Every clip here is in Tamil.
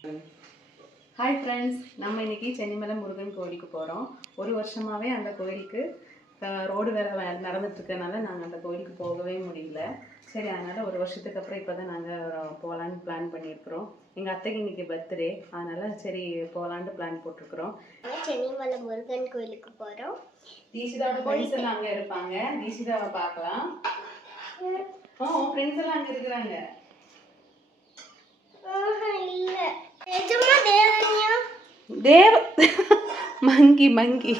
ஹாய் ஃப்ரெண்ட்ஸ், நம்ம இன்றைக்கி சென்னிமலை முருகன் கோயிலுக்கு போகிறோம். ஒரு வருஷமாகவே அந்த கோயிலுக்கு ரோடு வேலை நடந்துட்டுருக்கனால நாங்கள் அந்த கோயிலுக்கு போகவே முடியல. சரி, அதனால் ஒரு வருஷத்துக்கு அப்புறம் இப்போ தான் நாங்கள் போகலான்னு பிளான் பண்ணியிருக்கிறோம். எங்கள் அத்தைக்கு இன்றைக்கி பர்த்டே, அதனால் சரி போகலான்ட்டு பிளான் போட்டிருக்கிறோம். சென்னிமலை முருகன் கோயிலுக்கு போகிறோம். தீசிதாவோட ஃப்ரெண்ட்ஸ் எல்லாம் அங்கே இருப்பாங்க. தீசிதாவை பார்க்கலாம். உன் ஃப்ரெண்ட்ஸ் எல்லாம் அங்கே இருக்கிறாங்க. மங்கி மங்கி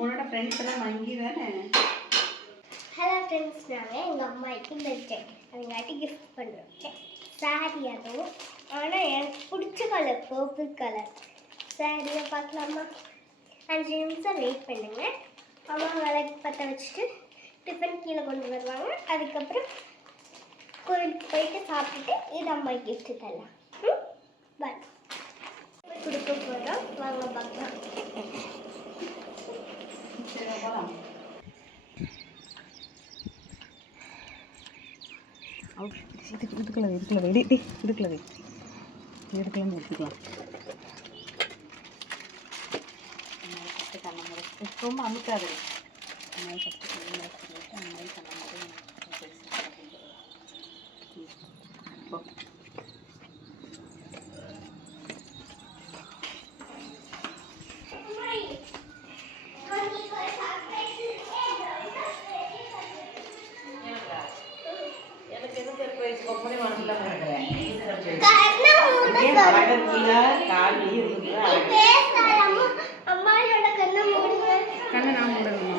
உன்னோட ஃப்ரெண்ட்ஸ் எல்லாம் மங்கி தானே. ஹலோ ஃப்ரெண்ட்ஸ், நாங்கள் எங்கள் அம்மாவுக்கு பர்த்டே அவங்காட்டி கிஃப்ட் பண்ணுறோம் சாரி. அதுவும் ஆனால் எனக்கு பிடிச்ச கலர் பர்பிள் கலர் சாரியை பார்க்கலாமா? 5 நிமிஷம் வெயிட் பண்ணுங்க. அம்மா விளக்கு பற்ற வச்சுட்டு டிஃபன் கீழே கொண்டு வருவாங்க. அதுக்கப்புறம் கோயிலுக்கு போயிட்டு சாப்பிட்டுட்டு இது அம்மா கிஃப்ட் தரலாம். பாய். கொடுக்க போகிறோம், வாங்க பார்க்கலாம். இதுக்குள்ள எடுத்துக்கலாம். ரொம்ப அமுக்காது. கண்ணை நான் மூடணுமா?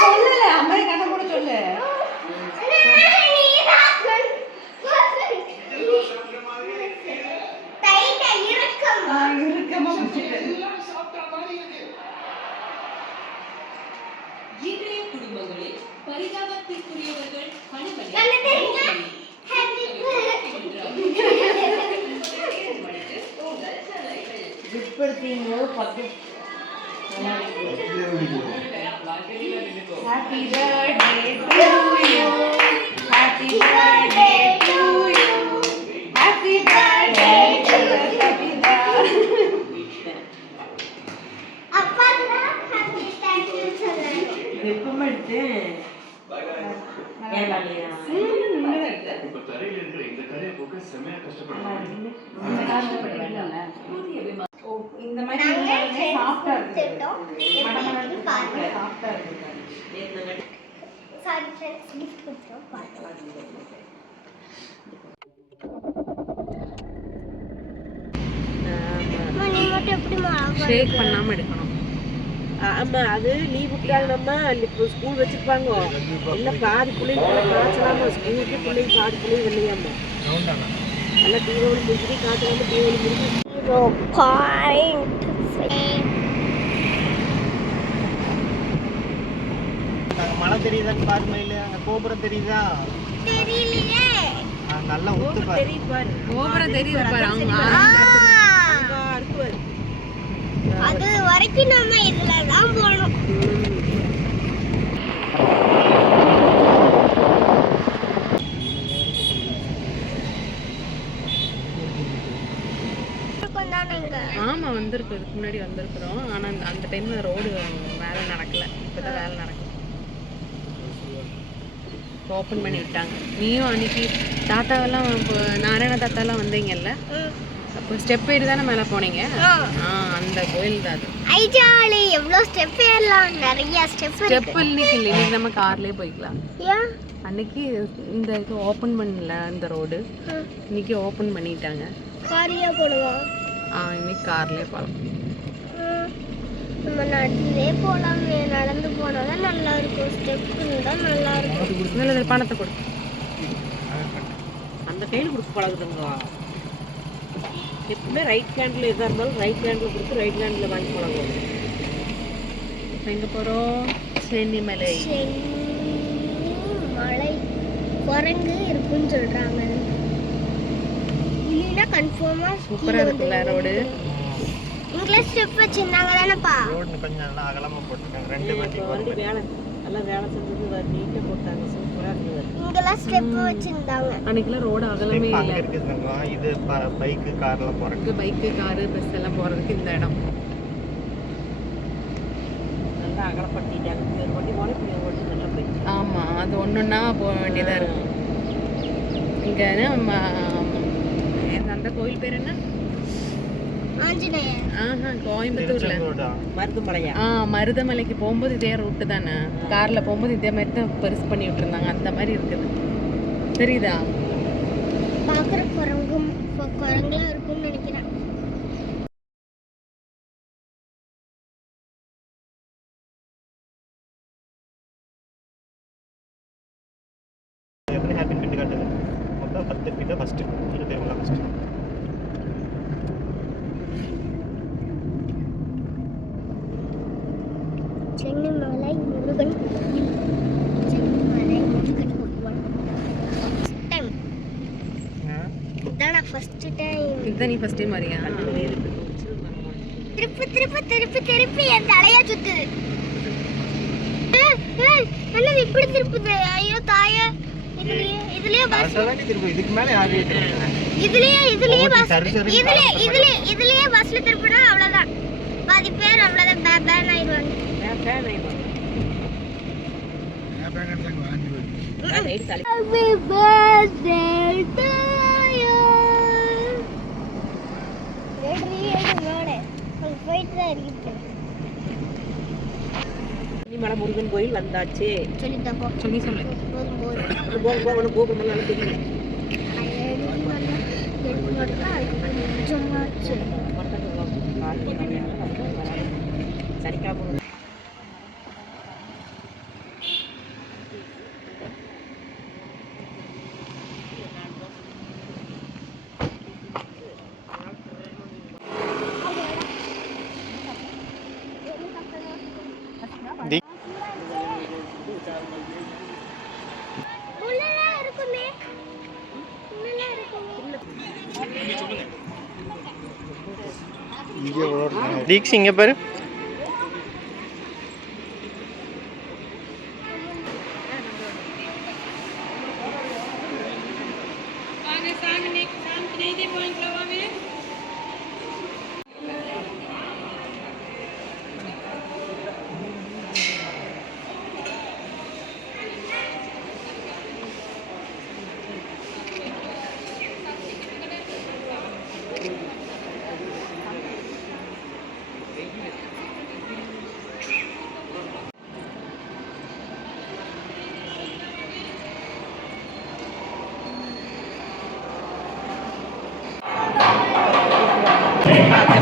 சொல்லல, அம்மா கண்ணை மூட சொல்லு. Happy birthday to you. Happy birthday to you. Happy birthday to Kavita. அப்பா தான் ஹாப்பி தேங்க் யூ சொல்றாங்க. எப்பமேட்டு ஏலாலியா இப்ப தரையில இருக்கிற இந்த கரையை போக்க செமையா கஷ்டப்படுறாங்க. இந்த மாதிரி சாஃப்ட்டா இருக்கு. எப்படி பாருங்க. சாஃப்ட்டா இருக்கு. சாரி ஃப்ரெண்ட்ஸ், கிஃப்ட் கொடுத்தோம் பாருங்க. நீ மட்டும் எப்படி ஷேக் பண்ணாம எடுக்கணும். ஆமா, அது லீவ் விட்டாங்கம்மா. இப்போ ஸ்கூல் வச்சிருப்பாங்க. எல்லாம் பாதி பிள்ளைங்க காய்ச்சலாமா, ஸ்கூலுக்கு பிள்ளைங்க பாதி பிள்ளைங்க இல்லையாம்மா. எல்லாம் தீபாவளி முடிச்சுட்டு காய்ச்சலாம தீபாவளி முடிச்சு மழை தெரியுதான்னு பாரு மயிலு. அங்க கோபுரம் தெரியுதா? தெரியலையே. நல்லா ஊத்து பாரு. தெரியுது பாரு, கோபுரம் தெரியுது பாரு. அவங்க அடுத்து அது வரைக்கும் நம்ம இதுல தான் போகணும். ஆமா, வந்திருக்கு. இதுக்கு முன்னாடி வந்திருக்கிறோம். ஆனா அந்த டைம்ல ரோடு வேலை நடக்கல. இப்பதான் வேலை நடக்குது. ஓப்பன் பண்ணி விட்டாங்க. நீயும் அன்னைக்கு தாத்தாவெல்லாம் நாராயண தாத்தாலாம் வந்தீங்கல்ல, அப்போ ஸ்டெப் ஏறி தானே மேலே போனீங்க. அந்த கோயில் தான் அது. ஐஜாலி எவ்வளோ ஸ்டெப் ஏறலாம். நிறைய ஸ்டெப் இன்னைக்கு இல்லை, இன்னைக்கு நம்ம கார்லேயே போய்க்கலாம். ஏன் அன்னைக்கு இந்த இது ஓப்பன் பண்ணல இந்த ரோடு, இன்னைக்கு ஓப்பன் பண்ணிட்டாங்க. காரியா போடுவோம். இன்னைக்கு கார்லேயே போகலாம். நம்ம நடந்தே போகலாம். நடந்து போனால் தான் நல்லா இருக்கும். ஸ்டெப் தான் நல்லா இருக்கும். நல்லது, பணத்தை கொடு. அந்த கையில் கொடுக்க பழகுதுங்க. எப்பவுமே ரைட் ஹேண்டில் எதாக இருந்தாலும் ரைட் ஹேண்டில் கொடுத்து ரைட் ஹேண்டில் வாங்கி பழகுவோம். எங்கே போகிறோம்? சென்னிமலை. மலை குரங்கு இருக்குன்னு சொல்கிறாங்க. இல்லைன்னா விழுந்தா கன்ஃபார்மா சூப்பரா இருக்குல்ல ரோடு. இங்கிலீஷ் ஸ்டெப் வச்சிருந்தாங்க தானேப்பா. ரோடு கொஞ்சம் நல்லா அகலமா போட்டுருக்காங்க. 2 வண்டி வண்டி வேலை நல்லா வேலை செஞ்சது நீட்டாக போட்டாங்க, சூப்பராக இருந்தது. இங்கெல்லாம் ஸ்டெப் வச்சிருந்தாங்க. அன்னைக்கெல்லாம் ரோடு அகலமே அங்க இல்லை. இருக்குதுங்க. இது பைக்கு கார்லாம் போறதுக்கு. பைக்கு காரு பஸ் எல்லாம் போறதுக்கு இந்த இடம் நல்லா அகலப்படுத்திட்டாங்க. ஒரு வண்டி போனால் இப்படி ஒரு வண்டி நல்லா போயிடுச்சு. ஆமா, அது ஒண்ணுன்னா போக வேண்டியதா இருக்கும். இங்க அந்த கோயில் பேர் என்ன? ஆஞ்சநேயர். கோயம்புத்தூர்ல ரோடா? மருதுமலையா? மருதமலைக்கு போகும்போது இதே ரூட்டு தானே. கார்ல போகும்போது இதே மாதிரி தான் பெருசு பண்ணி விட்டுருந்தாங்க. அந்த மாதிரி இருக்குது. தெரியுதா? பாக்குற குரங்குலாம் இருக்கும்னு நினைக்கிறேன். எப்படி ஹேப்பி கிட்ட காட்டுது. மொத்தம் 10 கிட்ட ஃபர்ஸ்ட். இது பேருல ஃபர்ஸ்ட். சென்னிமலை முருகன் கோயில். சென்னிமலை முருகன் கோயில். டைம். இதான் ஃபர்ஸ்ட் டைம். இதுதான் நீ ஃபர்ஸ்ட் டைம் வரியா? திருப்பி என் தலையா சுத்துது. என்ன இப்படி திருப்புது? ஐயோ தாயே. இதுலயே பஸ். இதுக்கு மேல யாரு ஏத்துறாங்க? இதுலயே பஸ்ல திருப்பினா அவ்வளவுதான். பாதி பேர் அவ்வளவுதான் பேன் ஆயிடுவாங்க. Happy birthday to you. மலை முருகன் கோயில் வந்தாச்சு. சொல்லி சொல்லு. கோபுரம் நல்லா தெரியல. சனிக்கிழமை தீக்ஷி இங்க பாரு.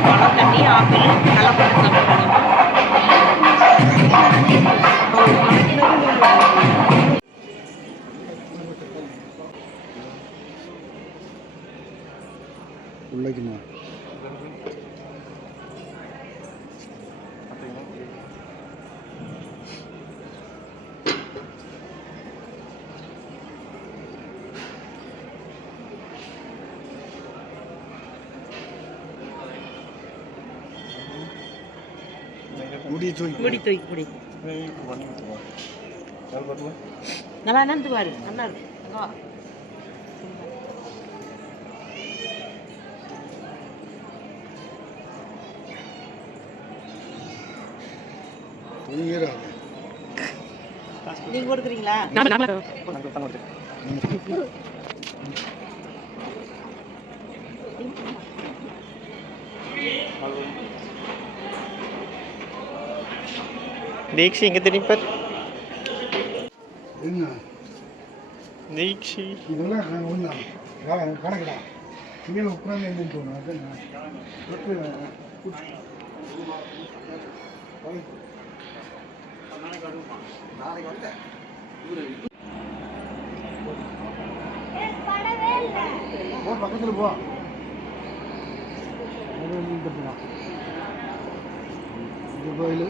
பழம் தண்ணி ஆப்பிள் நல்லா போட்டு உள்ளக்குமா முடி தூக்கி நல்லா என்னன்னு பாரு. நல்லா இருக்கு. நீங்க கொடுக்குறீங்களா? தீக்ஷி இங்க திரும்பி பாரு. என்ன தீக்ஷி இதெல்லாம் கணக்குடா இங்கே உட்காந்து எங்கன்னு தோணும். பக்கத்தில் போ இந்த கோயில்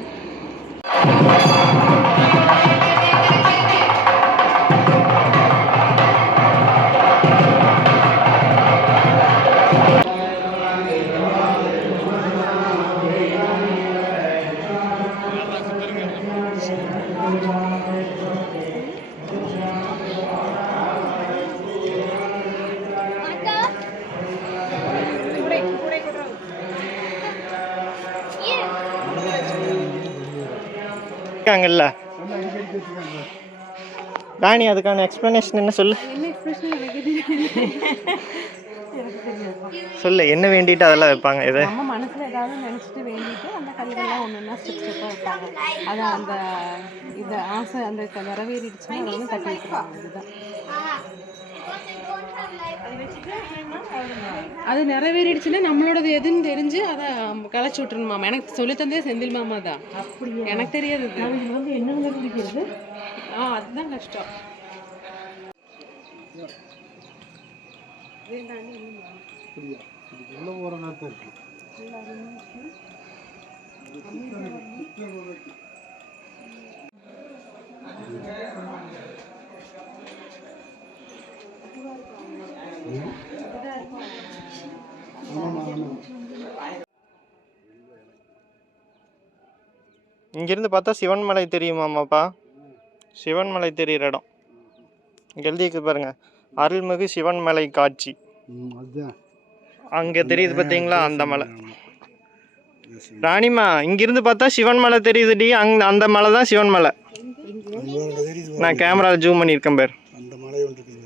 இருக்காங்கல்ல எல்லாம் அடிக்கடி வச்சுக்காங்க. ராணி, அதுக்கான எக்ஸ்பிளனேஷன் என்ன சொல்லு என்ன எக்ஸ்பிரஷன் எனக்கு சொல்லு. என்ன வேண்டிட்டு அதெல்லாம் வைப்பாங்க? எது நம்ம மனசுல ஏதாவது நினைச்சிட்டு வேண்டிட்டு அந்த கல்வியெல்லாம் ஒன்னொன்னா ஸ்டெப் ஸ்டெப்பா வைப்பாங்க. அது அந்த இந்த ஆசை அந்த நிறைவேறிடுச்சுன்னா அதை வந்து கட்டி வைக்கிறாங்க. இதுதான் அது நிறைவேறிடுச்சுன்னா நம்மளோடது எதுன்னு தெரிஞ்சு அதை களைச்சி விட்டுருமாமா. எனக்கு சொல்லி தந்தே செந்தில் மாமா தான். அப்படியா? எனக்கு தெரியாது. இது வந்து என்னன்னு கண்டுபிடிக்கிறது? அதுதான் கஷ்டம். அப்படியா? இது உள்ள போகிற நேரத்தை இருக்கு. இங்கிருந்து பார்த்தா சிவன்மலை தெரியுமாமாப்பா? சிவன்மலை தெரிகிற இடம் இங்கே எழுதிக்கு பாருங்க, அருள்மிகு சிவன்மலை காட்சி. அதுதான் அங்கே தெரியுது பார்த்தீங்களா, அந்த மலை. ராணிமா, இங்கிருந்து பார்த்தா சிவன்மலை தெரியுதுடி. அந்த மலை தான் சிவன்மலை. நான் கேமரா ஜூம் பண்ணியிருக்கேன் பேர். அந்த மலை ஒன்று இருக்குது.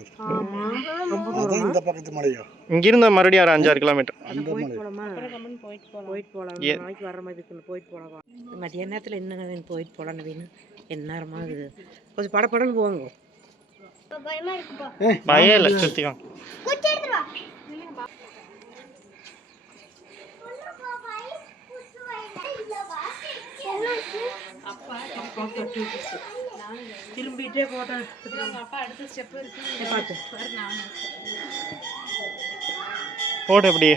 அதான் இந்த பக்கத்து மலையா? இங்கிருந்து மறுபடியும் ஒரு 5-6 கிலோமீட்டர். அந்த மலை போயிட்டு போகலாம். நாளைக்கு வர மாதிரி இருக்கு. போயிட்டு போகலாம். மதிய நேரத்தில் என்ன நவீன் போயிட்டு போகலாம். நவீன் எந்நேரமாக இருக்குது. கொஞ்சம் படப்படன்னு போவாங்க. பயமா இருக்குப்பா. பயம் இல்லை, சுற்றி வாங்க. குச்சி எடுத்து வா. திரும்பிட்டே போட்டேன். அடுத்த ஸ்டெப் இருக்கு. பார்த்து போட்டு அப்படியே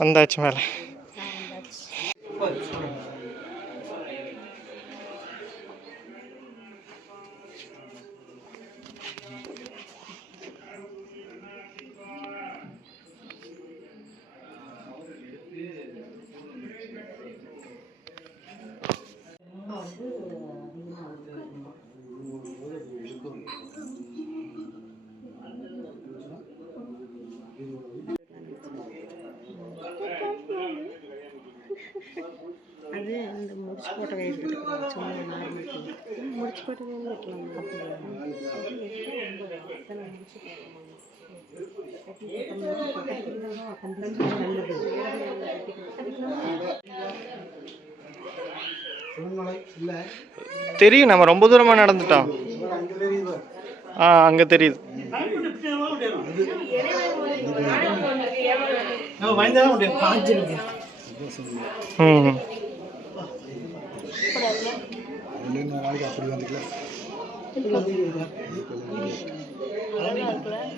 வந்தாச்சு மேலே. அது இந்த முடிச்சு போட்ட கை விட்டுருக்காங்க. சும்மா நார்மல் முடிச்சு போட்ட கை வைக்கலாம். சிவன்மலை இல்லை தெரியும், நம்ம ரொம்ப தூரமாக நடந்துட்டோம். அங்கே தெரியுது. அங்கே தெரியுது. ம் இல்லைன்னு நாளைக்கு அப்படி வந்துக்கலாம். தனியாக வந்துக்கலாம்.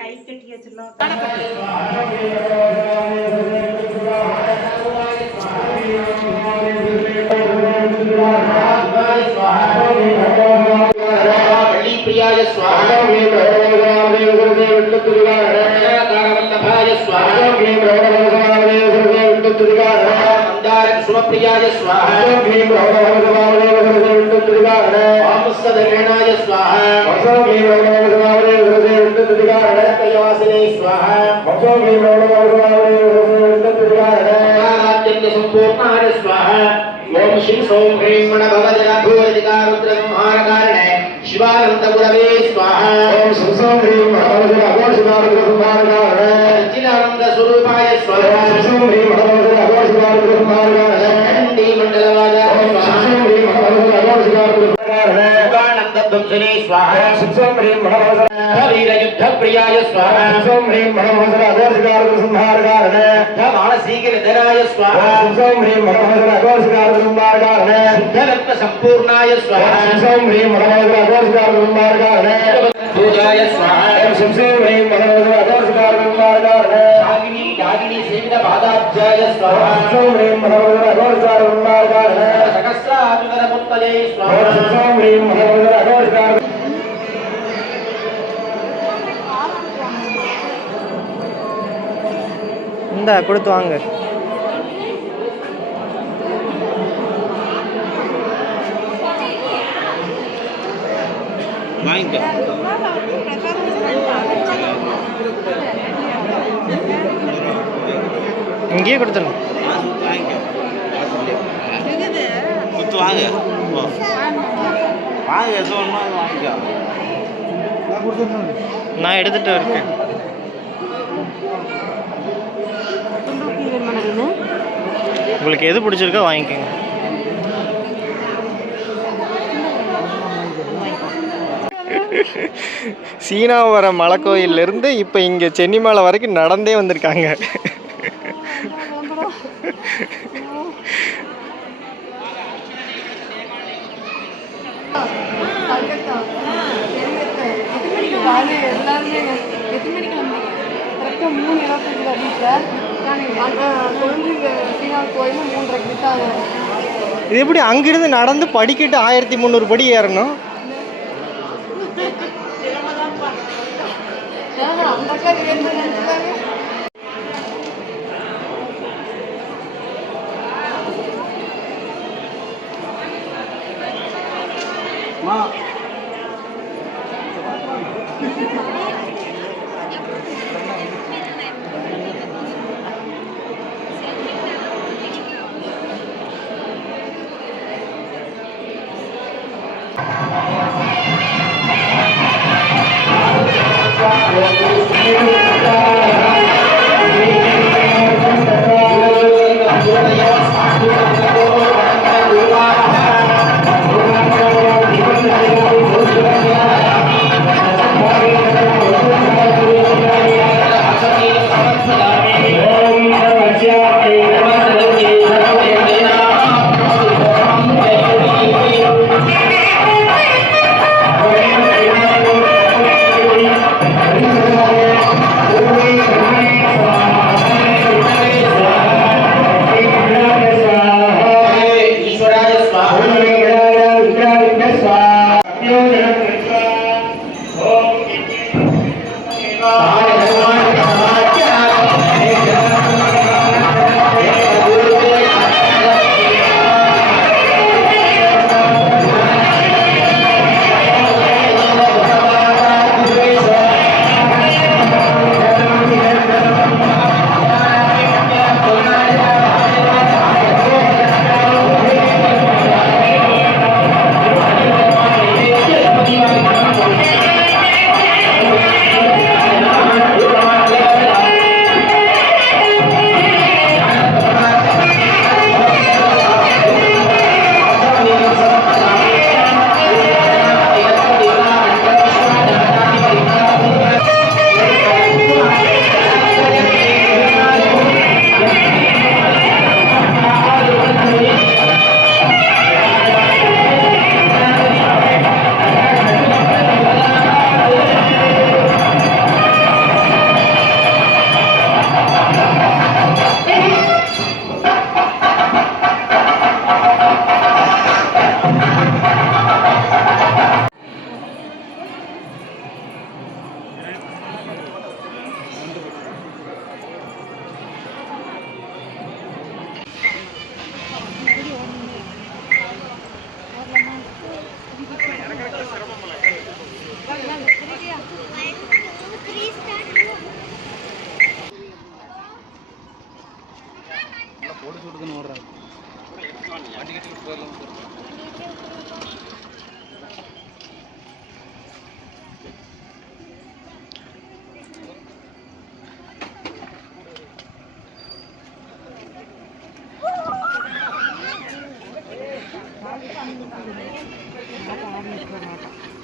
கை கட்டி வச்சிடலாம். प्रियाय स्वाहा वल्लभाय स्वाहा मंदार सुमप्रियाय स्वाहा वामसदगणाय स्वाहा कैलासने स्वाहा संपूर्णाय स्वाहा ओम श्री सोम ह्रीं गणभवदना भूरिकारुद्रसंहारकारणे शिवानंद गुरवे स्वाहा ओम श्री सोम ह्रीं गणभवदना भूरिकारुद्रसंहारकारणे सच्चिदानंद स्वरूपाय स्वाहा श्री सोम ह्रीं गणभवदना भूरिकारुद्रसंहारकारणे चंडी मंडलवादा स्वाहा श्री सोम ह्रीं गणभवदना भूरिकारुद्रसंहारकारणे शिवानंद ध्वंसने स्वाहा श्री सोम ह्रीं गणभवदना वीर युद्ध प्रियाय स्वाहा श्री सोम ह्रीं गणभवदना भूरिकारुद्रसंहारकारणे मानसिक निधनाय स्वाहा श्री सोम ह्रीं गणभवदना भूरिकारुद्रसंहारकारणे शुद्धरत्न संपूर्णाय स्वाहा श्री सोम ह्रीं गणभवदना भूरिकारुद्रसंहारकारणे पूजाय स्वाहा श्री सोम ह्रीं गणभवदना भूरिकारुद्रसंहारकारणे यागिनी सेवित पादाब्जाय स्वाहा श्री सोम ह्रीं गणभवदना भूरिकारुद्रसंहारकारणे सहस्राधिपति स्वाहा श्री सोम ह्रीं गणभवदना भूरिकारुद्रसंहारकारणे இந்த கொடுத்து வாங்க. வாங்கிக்க. இங்கேயே கொடுத்துருங்க. கொடுத்து வாங்க. வாங்க எது வேணுமோ அதை வாங்கிக்க. நான் எடுத்துட்டு இருக்கேன். உங்களுக்கு எது பிடிச்சிருக்கோ வாங்கிக்கோங்க. சீனாவரம் மலை கோயிலிருந்து இப்போ இங்கே சென்னிமலை வரைக்கும் நடந்தே வந்திருக்காங்க. இது எப்படி அங்கிருந்து நடந்து படிக்கிட்டு 1300 படி ஏறணும்?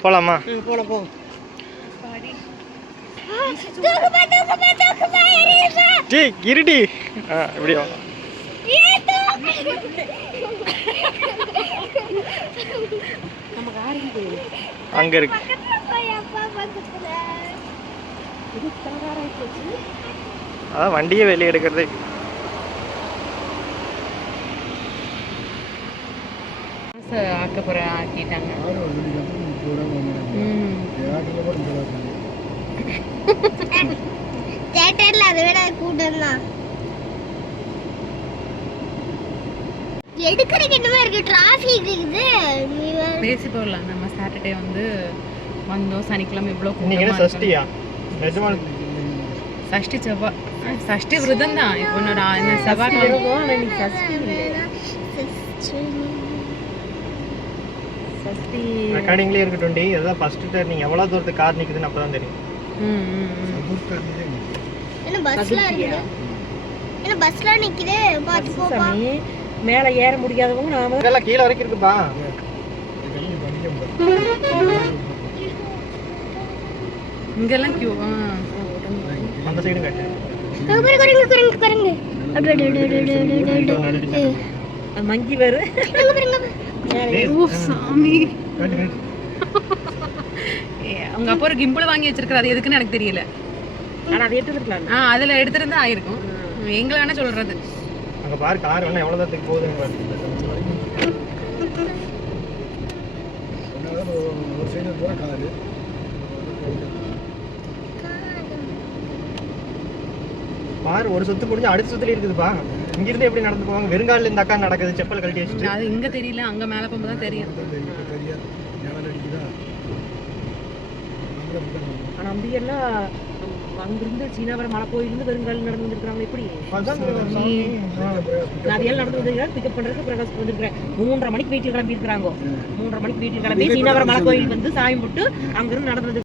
போலாமா? போலாம் போ. டேய் இருடி. இப்படி வா. அங்க இருக்கு. அதான் வண்டியை வெளியே எடுக்கிறதே. ஆக்கிட்டாங்க. தியேட்டர்ல அதை விட கூட்டம் தான். எடுக்கிறதுக்கு என்னமா இருக்கு டிராஃபிக் இருக்குது நீ வேற. பேசி போடலாம். நம்ம சாட்டர்டே வந்து வந்தோம், சனிக்கிழமை இவ்வளோ இன்னைக்கு என்ன சஷ்டியா? நிஜமா சஷ்டி செவ்வாய், சஷ்டி விரதம் தான். இப்போ நான் செவ்வாய்க்கிழமை ஆனால் இன்னைக்கு சஷ்டி இல்லை. சஷ்டி ரெக்கார்டிங்லேயே இருக்கட்டும் டி. இதெல்லாம் ஃபஸ்ட்டு நீங்கள் எவ்வளோ தூரத்துக்கு கார் நிற்குதுன்னு அப்போ தான் தெரியும். என்ன பஸ்ல இருக்குது என்ன பஸ்ல நிக்குது பாத்து போப்பா. சாமி மேலே ஏற முடியாதவங்க நாம இதெல்லாம் கீழே வரைக்கும் இருக்குப்பா. இங்கெல்லாம் கியூ. அந்த சைடும் கட்டு. குரங்கு குரங்கு குரங்கு அது மங்கி வேறு ஓ சாமி, அவங்க அப்பா ஒரு கிம்பிள் வாங்கி வச்சிருக்காரு. அது எதுக்குன்னு எனக்கு தெரியல. ஆனால் அதை எடுத்துருக்கலாம். அதில் எடுத்திருந்தா ஆயிருக்கும். எங்களை வேணா சொல்றது. அங்கே பாரு கார் வேணா எவ்வளோ தூரத்துக்கு போகுதுன்னு பாரு. ஒரு சைடு பூரா காரு. பாரு ஒரு சுத்து முடிஞ்சு அடுத்த சுத்துல இருக்குதுப்பா. இங்கிருந்து எப்படி நடந்து போவாங்க? வெறுங்காலில் இந்த அக்கா நடக்குது, செப்பல் கழட்டி வச்சுட்டு. அது இங்க தெரியல, அங்க மேல போகும்போது தான் தெரியும். தெரியாது நிழல் அடிக்குதா. ஆனால் அம்பியெல்லாம் அங்கிருந்து சீனாவரம் மலை கோயிலிருந்து வெறுங்கால் நடந்து வந்துருக்காங்க. எப்படி நதியால் நடந்து வந்துருக்காங்க. பிக்கப் பண்ணுறதுக்கு பிரகாஷ் வந்துருக்கிறேன். 3:30 மணிக்கு வீட்டில் கிளம்பி இருக்கிறாங்க. 3:30 மணிக்கு வீட்டில் கிளம்பி சீனாவரம் மலை கோயில் வந்து சாமி போட்டு அங்கிருந்து நடந்து